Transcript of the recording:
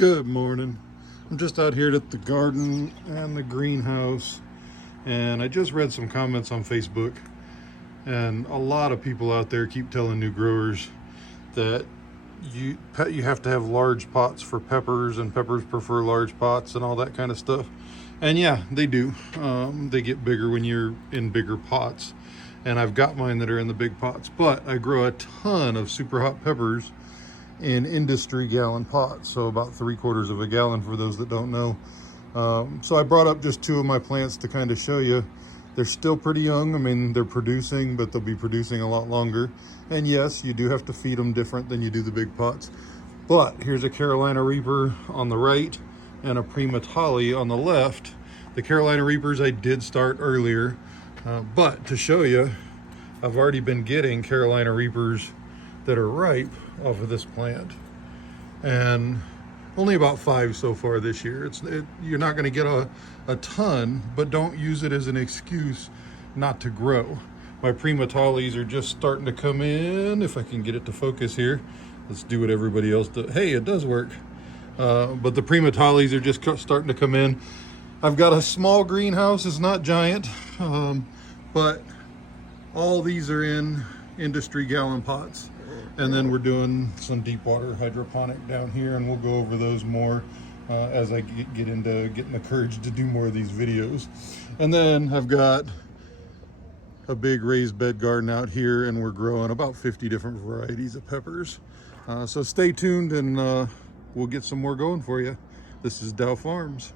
Good morning. I'm just out here at the garden and the greenhouse, and I just read some comments on Facebook, and a lot of people out there keep telling new growers that you have to have large pots for peppers, and peppers prefer large pots and all that kind of stuff. And yeah, they do. They get bigger when you're in bigger pots, and I've got mine that are in the big pots, but I grow a ton of Superhot peppers in industry gallon pots, so about 3/4 of a gallon for those that don't know. So I brought up just two of my plants to kind of show you. They're still pretty young. I mean, they're producing, but they'll be producing a lot longer. And yes, you do have to feed them different than you do the big pots. But here's a Carolina Reaper on the right and a Primatali on the left. The Carolina Reapers I did start earlier, but to show you, I've already been getting Carolina Reapers that are ripe off of this plant, and only about 5 so far this year. You're not going to get a ton, but don't use it as an excuse not to grow. My Primatalis are just starting to come in. If I can get it to focus here, let's do what everybody else does. Hey, it does work. But the Primatalis are just starting to come in. I've got a small greenhouse. It's not giant, but all these are in industry gallon pots. And then we're doing some deep water hydroponic down here, and we'll go over those more as I get into getting the courage to do more of these videos. And then I've got a big raised bed garden out here, and we're growing about 50 different varieties of peppers. So stay tuned, and we'll get some more going for you. This is Dow Farms.